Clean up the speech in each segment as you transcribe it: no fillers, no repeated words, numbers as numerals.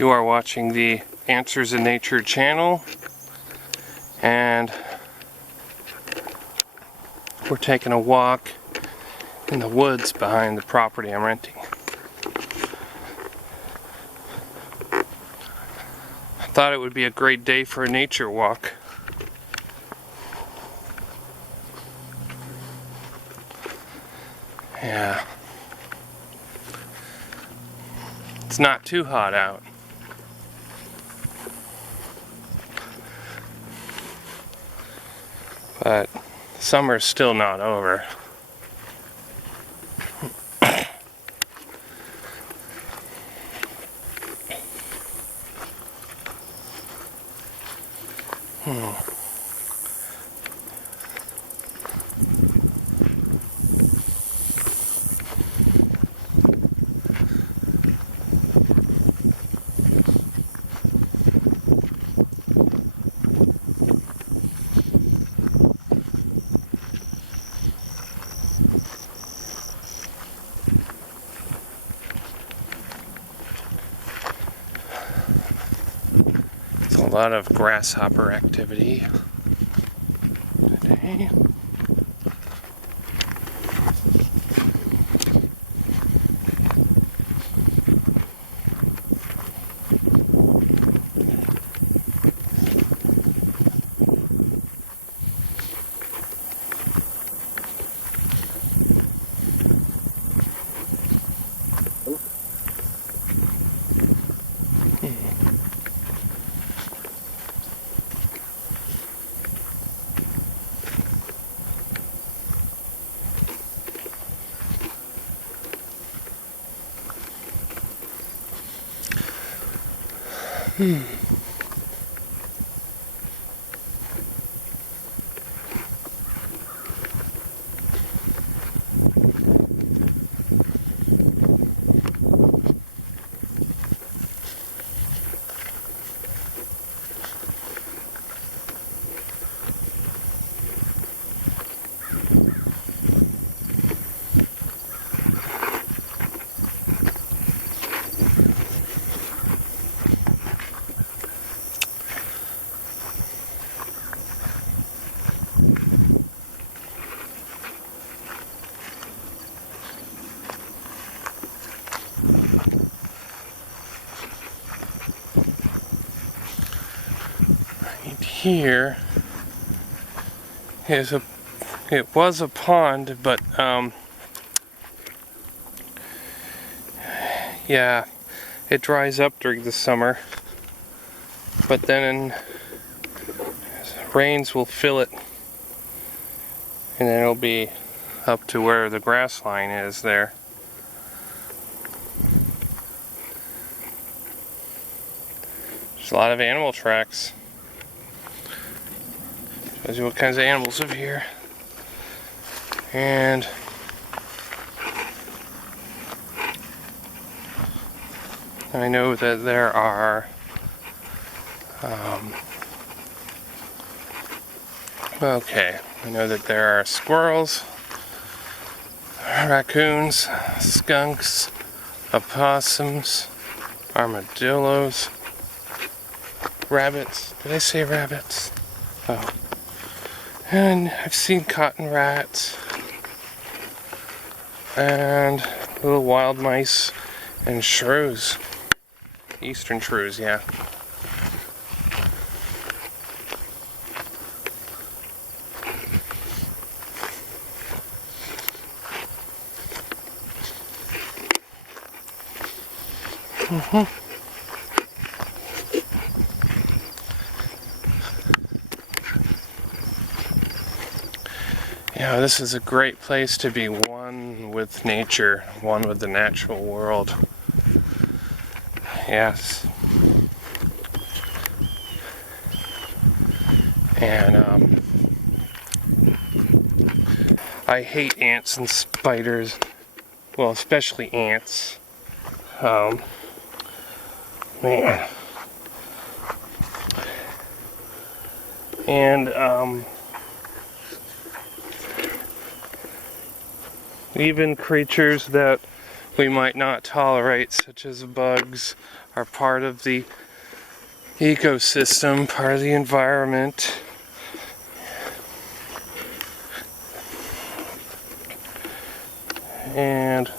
You are watching the Answers in Nature channel, and we're taking a walk in the woods behind the property I'm renting. I thought it would be a great day for a nature walk. Yeah. It's not too hot out. But summer's still not over. A lot of grasshopper activity today. Here is it was a pond, but yeah, it dries up during the summer, but then rains will fill it, and then it'll be up to where the grass line is there. There's a lot of animal tracks. Shows you what kinds of animals live here. And I know that there are I know that there are squirrels, raccoons, skunks, opossums, armadillos, rabbits. Did I say rabbits? Oh. And I've seen cotton rats and little wild mice and shrews. Eastern shrews, yeah. Yeah, this is a great place to be one with nature, one with the natural world. Yes. And I hate ants and spiders. Well, especially ants. Man. And even creatures that we might not tolerate, such as bugs, are part of the ecosystem, part of the environment. And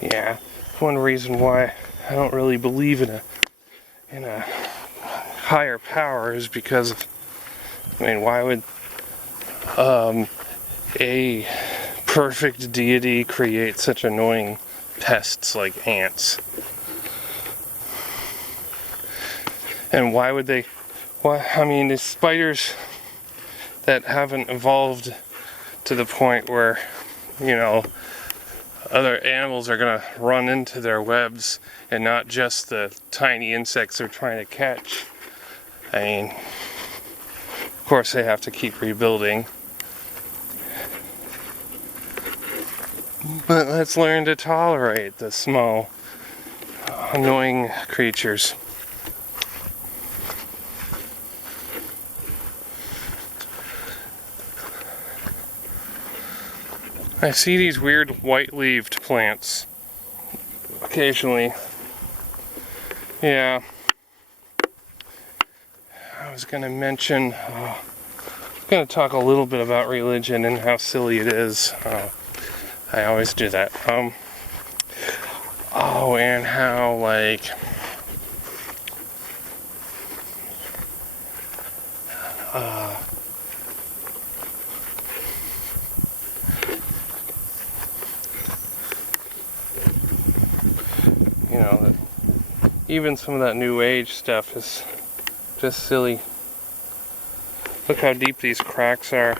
yeah, one reason why I don't really believe in a higher power is because, I mean, why would a perfect deity create such annoying pests like ants? And why would they? I mean, the spiders that haven't evolved to the point where, you know, other animals are going to run into their webs and not just the tiny insects they're trying to catch. I mean, of course they have to keep rebuilding. But let's learn to tolerate the small, annoying creatures. I see these weird white-leaved plants occasionally. Yeah. I was going to mention, I was going to talk a little bit about religion and how silly it is. I always do that. Oh, and how, like, you know, even some of that new age stuff is just silly. Look how deep these cracks are.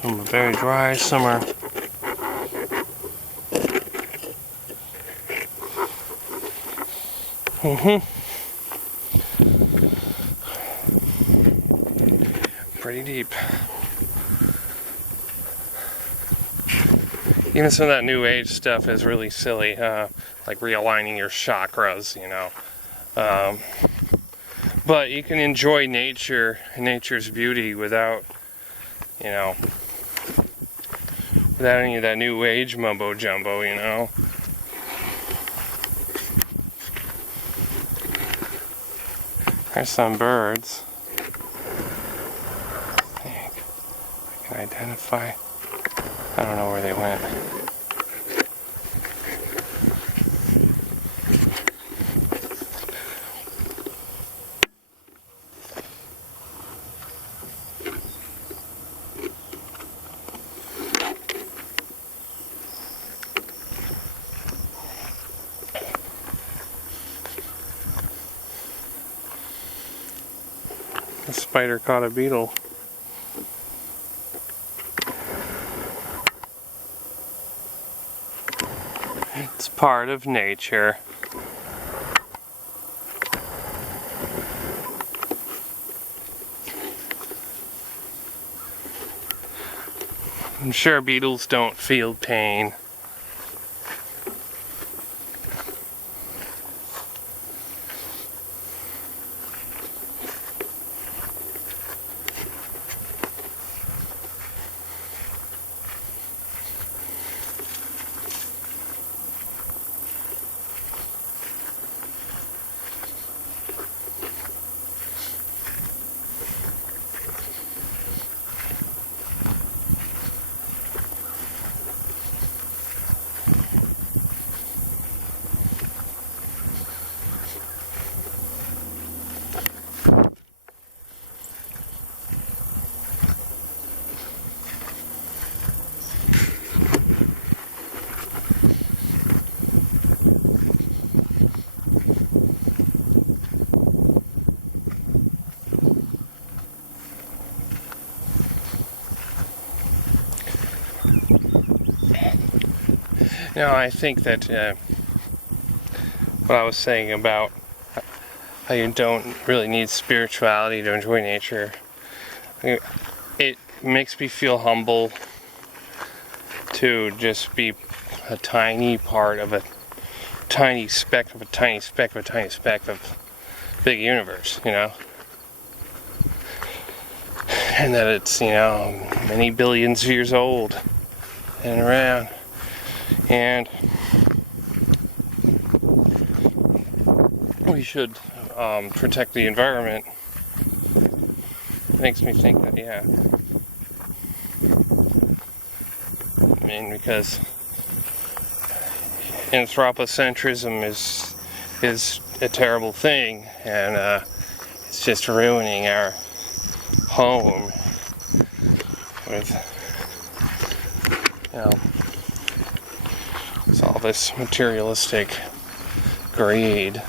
From a very dry summer. Pretty deep. Even some of that new age stuff is really silly, like realigning your chakras, you know. But you can enjoy nature and nature's beauty without, you know, without any of that new age mumbo jumbo, you know. There's some birds. I can identify. I don't know where they went. The spider caught a beetle. It's part of nature. I'm sure beetles don't feel pain. Now, I think that what I was saying about how you don't really need spirituality to enjoy nature, it makes me feel humble to just be a tiny part of a tiny speck of a tiny speck of a tiny speck of big universe, you know? And that it's, you know, many billions of years old and around. And we should protect the environment. Makes me think that, yeah. I mean, because anthropocentrism is a terrible thing, and it's just ruining our home with, you know, it's all this materialistic greed.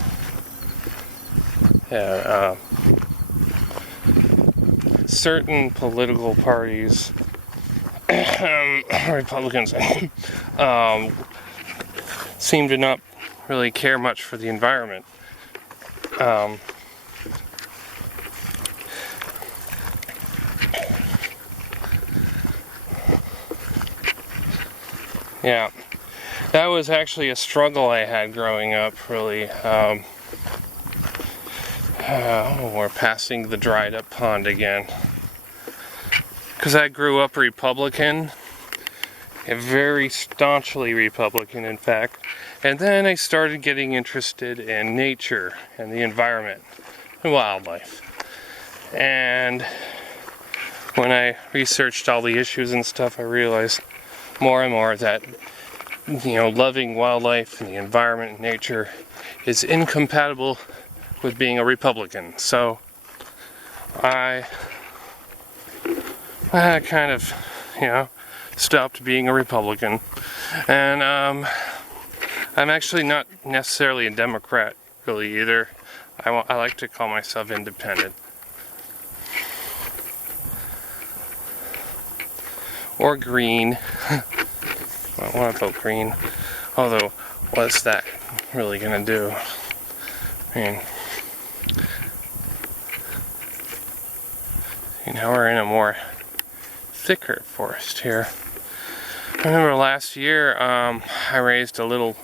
Certain political parties, Republicans, seem to not really care much for the environment. Yeah, that was actually a struggle I had growing up, really. We're passing the dried up pond again. Because I grew up Republican, very staunchly Republican, in fact. And then I started getting interested in nature and the environment and wildlife. And when I researched all the issues and stuff, I realized more and more that, you know, loving wildlife and the environment and nature is incompatible with being a Republican. So I kind of, you know, stopped being a Republican. And I'm actually not necessarily a Democrat, really, either. I like to call myself independent. Or green. I want to vote green. Although, what's that really gonna do? I mean, you know, we're in a more thicker forest here. I remember last year, I raised a little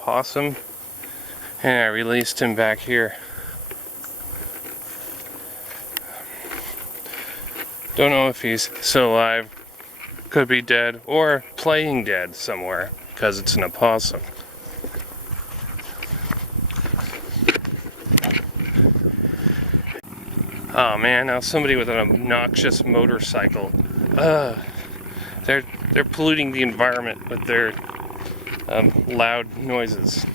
possum, and I released him back here. Don't know if he's still alive, could be dead, or playing dead somewhere, because it's an opossum. Oh man, now somebody with an obnoxious motorcycle. They're polluting the environment with their loud noises.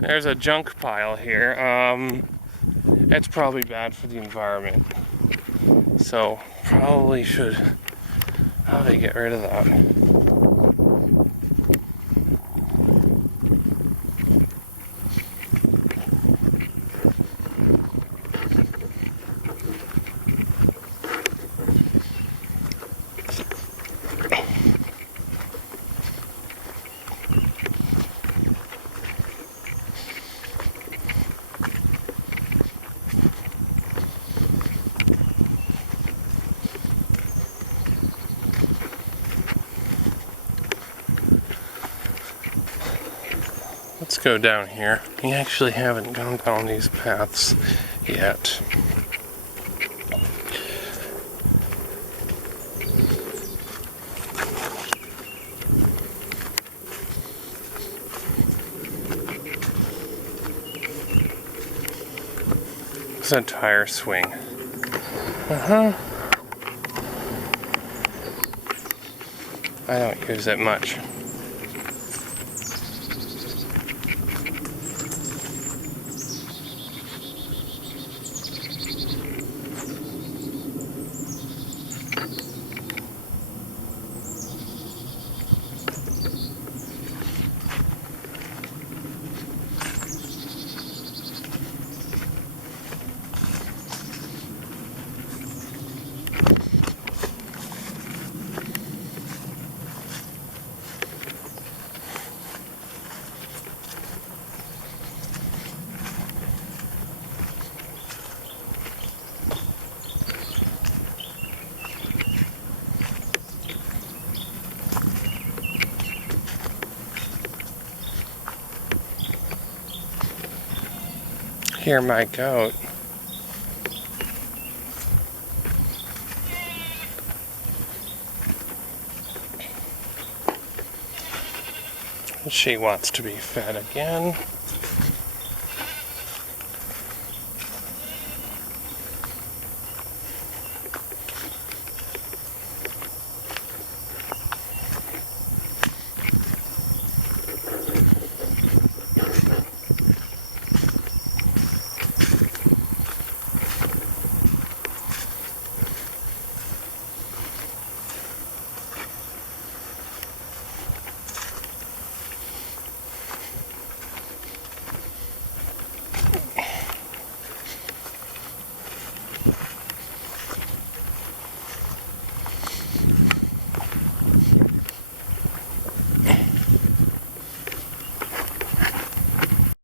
There's a junk pile here. It's probably bad for the environment. So probably should get rid of that. Let's go down here. We actually haven't gone down these paths yet. It's a tire swing. I don't use it much. Here, my goat. She wants to be fed again.